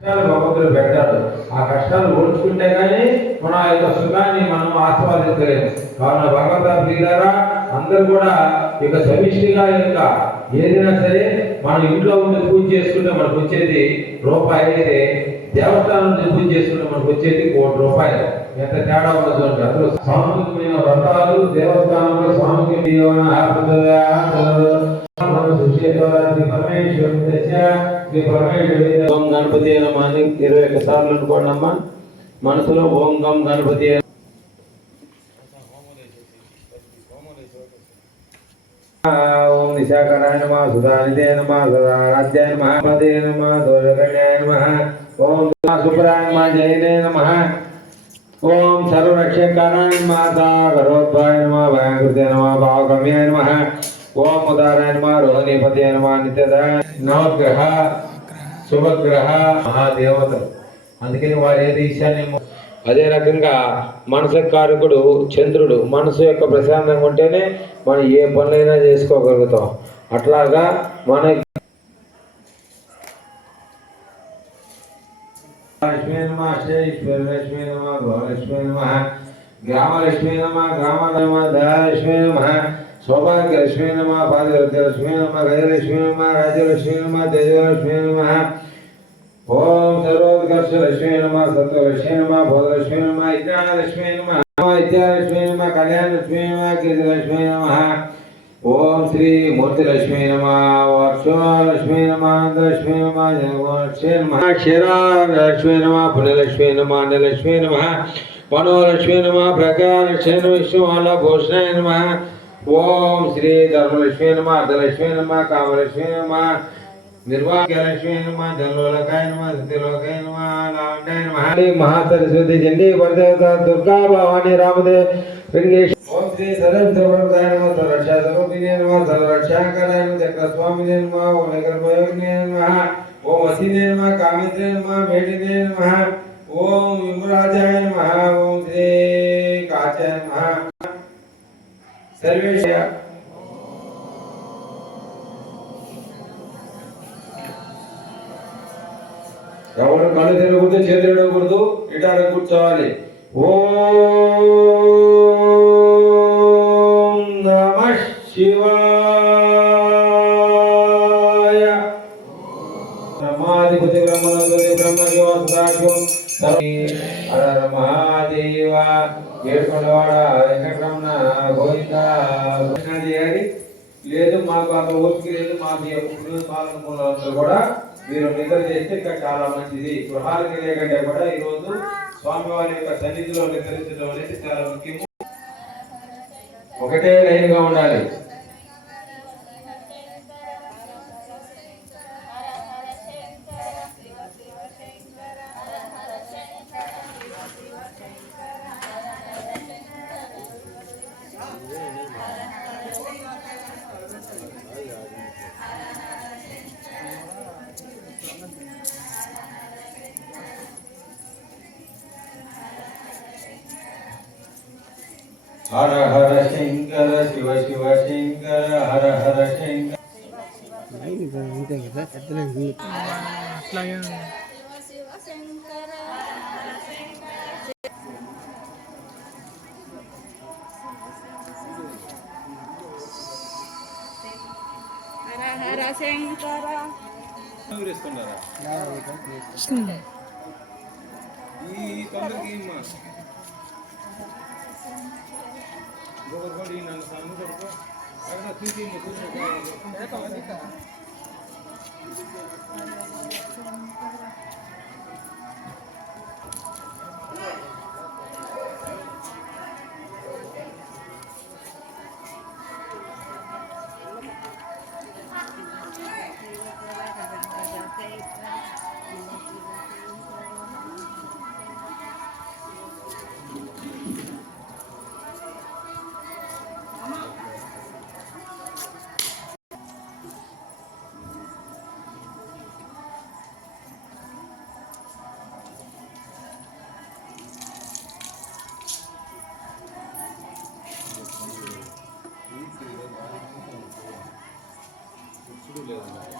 కష్టాలు భగవంతుడు ఆ కష్టాలు ఓడ్చుకుంటే కానీ మన ఆ యొక్క సుఖాన్ని మనం ఆస్వాదించలేము. కావున భగవంత ప్రియులారా అందరూ కూడా ఇక సమిష్టిగా యొక్క ఏదైనా సరే మనం ఇంట్లో ఉండి పూజ చేసుకుంటే మనకు వచ్చేది రూపాయి అయితే దేవస్థానం నుంచి పూజ చేసుకుంటే మనకు వచ్చేది కోటి రూపాయలు. ఎంత తేడా ఉండదు అంటే అందులో సామూహికమైన వ్రతాలు దేవస్థానంలో సామూహిక ఓం గణపతి అని ఇరవై ఒక్క సార్లు అనుకోండి అమ్మా మనసులో ఓం గం గణపతి ఓం నిశాకరాయ నమ సుధానిదే నమ సదారాధ్యాయ నమ పదే నమ దోషకన్యాయ నమ ఓం సుప్రాయ నమ జయనే నమ ఓం సర్వరక్షకారాయ నమ సాగరోద్భాయ నమ భయంకృతే నమ భావగమ్యాయ నమ ఓం ఉదారాయ నమ రోహిణీపతే నమ నిత్యదాయ నవగ్రహ శుభగ్రహ మహాదేవతలు అందుకని వారు ఏది ఈశాన్యము అదే రకంగా మనసు కారకుడు చంద్రుడు మనసు యొక్క ప్రశాంతంగా ఉంటేనే మనం ఏ పనులైనా చేసుకోగలుగుతాం. అట్లాగా మన లక్ష్మీ నమ ఈశ్వర లక్ష్మీ నమ గోలక్ష్మీ నమ గ్రామలక్ష్మీ నమ గ్రామ నమ ధనలక్ష్మీ నమ. सौभाग्यलक्ष्मी नम भाग्यलक्ष्मी नम गजलक्ष्मी नम राजलक्ष्मी नम तेजलक्ष्मी नम ओम सर्वोत्कर्ष लक्ष्मी नम सत्वलक्ष्मी नम भोधलक्ष्मी नम इज्ञानलक्ष्मी नम विद्यालक्ष्मी नम कल्याणलक्ष्मी नम कीर्तिलक्ष्मी नम ओम श्री मूर्तिलक्ष्मी नम वर्षोलक्ष्मी नम आनंदलक्ष्मी नम जगलक्ष्मी नम क्षीरालक्ष्मी नम फुललक्ष्मी नम अन्नलक्ष्मी नम मनोलक्ष्मी नम प्रकारलक्ष्मी नम विष्णुमाला भूषणाय नम। ఓం శ్రీ ధర్మలక్ష్మీ నమ అర్ధలక్ష్మీ నమ కామలక్ష్మీ నమ నిర్వాహ్యలక్ష్మీ నమ ధనలోకాయ నమ సత్యలోకాయ నమ లావణ్యాయ నమ హరి మహాసరస్వతి చండీ వరదేవత దుర్గా భవాని రామదేవ్ వెంకటేష్ ఓం శ్రీ సరస్వతాయ నమ సర్వరక్షా స్వరూపిణే నమ సర్వరక్షాకరాయ నమ చక్ర స్వామినే నమ ఓం నగరభయోగినే నమ ఓం వసీనే నమ కామిత్రే నమ మేటినే నమ ఓం విమరాజాయ నమ ఓం శ్రీ కాచాయ నమ సర్వేశ ఎవరు కళ్ళు తిరగకూడదు చేతులు ఇడకూడదు ఇటార కూర్చోవాలి. ఓ బ్రహ్మాధిపతి బ్రహ్మణి బ్రహ్మజోసాఖ్యం హర మహాదేవ ఏడుకొండవాడ వెంకటరమణ గోవింద లేదు మాకు అంత ఓపిక లేదు మాకు ఎప్పుడు పాలనుకున్న కూడా మీరు నిద్ర చేస్తే ఇంకా చాలా మంచిది. గృహాలకు లేకంటే కూడా ఈరోజు స్వామివారి యొక్క సన్నిధిలో నిద్రించడం అనేది చాలా ముఖ్యం ఒకటే లైన్గా ఉండాలి. హర హర శంకర శివ శివ శంకర హర హర శంకర అంతే కదా పెద్దలే అట్లాగే హర హర శంకర ఈ తొందరకి Thank you. ఎప్పుడు లేదన్నారు